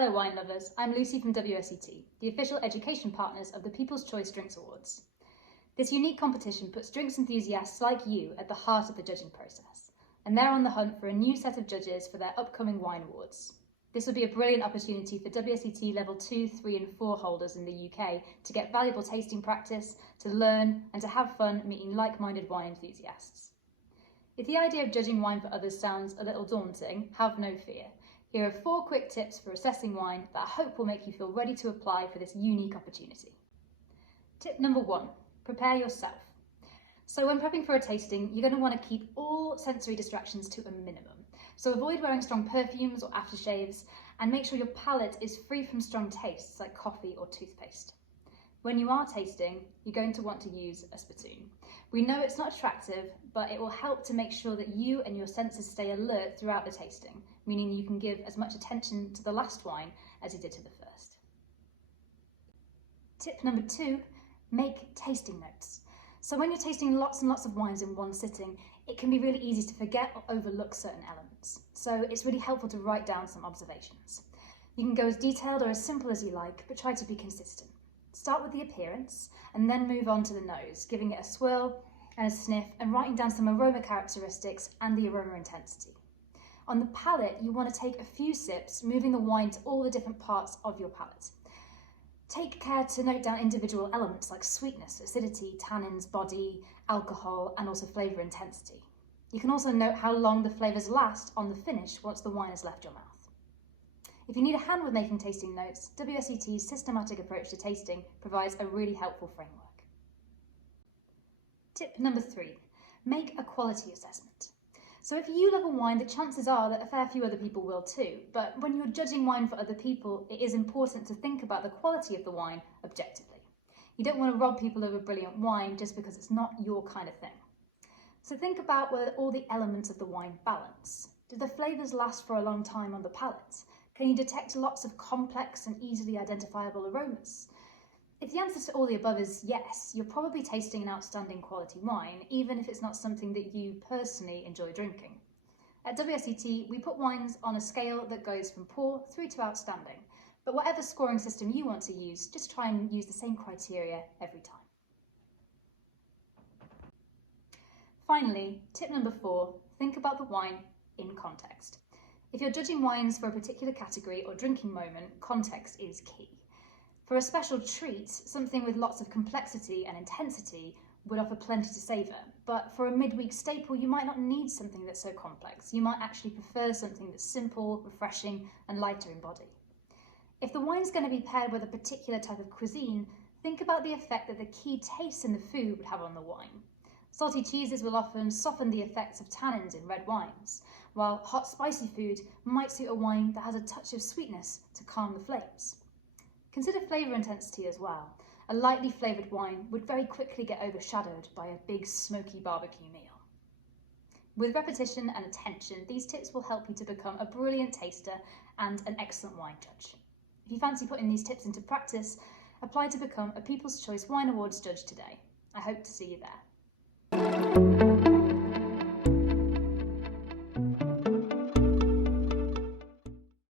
Hello wine lovers, I'm Lucy from WSET, the official education partners of the People's Choice Drinks Awards. This unique competition puts drinks enthusiasts like you at the heart of the judging process, and they're on the hunt for a new set of judges for their upcoming wine awards. This will be a brilliant opportunity for WSET Level 2, 3 and 4 holders in the UK to get valuable tasting practice, to learn and to have fun meeting like-minded wine enthusiasts. If the idea of judging wine for others sounds a little daunting, have no fear. Here are 4 quick tips for assessing wine that I hope will make you feel ready to apply for this unique opportunity. Tip number 1, prepare yourself. So when prepping for a tasting, you're going to want to keep all sensory distractions to a minimum. So avoid wearing strong perfumes or aftershaves and make sure your palate is free from strong tastes like coffee or toothpaste. When you are tasting, you're going to want to use a spittoon. We know it's not attractive, but it will help to make sure that you and your senses stay alert throughout the tasting, meaning you can give as much attention to the last wine as you did to the first. Tip number 2, make tasting notes. So when you're tasting lots and lots of wines in one sitting, it can be really easy to forget or overlook certain elements. So it's really helpful to write down some observations. You can go as detailed or as simple as you like, but try to be consistent. Start with the appearance and then move on to the nose, giving it a swirl and a sniff and writing down some aroma characteristics and the aroma intensity. On the palate, you want to take a few sips, moving the wine to all the different parts of your palate. Take care to note down individual elements like sweetness, acidity, tannins, body, alcohol, and also flavour intensity. You can also note how long the flavours last on the finish once the wine has left your mouth. If you need a hand with making tasting notes, WSET's systematic approach to tasting provides a really helpful framework. Tip number 3, make a quality assessment. So if you love a wine, the chances are that a fair few other people will too, but when you're judging wine for other people, it is important to think about the quality of the wine objectively. You don't want to rob people of a brilliant wine just because it's not your kind of thing. So think about whether all the elements of the wine balance. Do the flavours last for a long time on the palate? Can you detect lots of complex and easily identifiable aromas? If the answer to all the above is yes, you're probably tasting an outstanding quality wine, even if it's not something that you personally enjoy drinking. At WSET, we put wines on a scale that goes from poor through to outstanding, but whatever scoring system you want to use, just try and use the same criteria every time. Finally, tip number 4, think about the wine in context. If you're judging wines for a particular category or drinking moment, context is key. For a special treat, something with lots of complexity and intensity would offer plenty to savour, but for a midweek staple, you might not need something that's so complex. You might actually prefer something that's simple, refreshing, and lighter in body. If the wine's going to be paired with a particular type of cuisine, think about the effect that the key tastes in the food would have on the wine. Salty cheeses will often soften the effects of tannins in red wines, while hot spicy food might suit a wine that has a touch of sweetness to calm the flames. Consider flavour intensity as well. A lightly flavoured wine would very quickly get overshadowed by a big smoky barbecue meal. With repetition and attention, these tips will help you to become a brilliant taster and an excellent wine judge. If you fancy putting these tips into practice, apply to become a People's Choice Wine Awards judge today. I hope to see you there.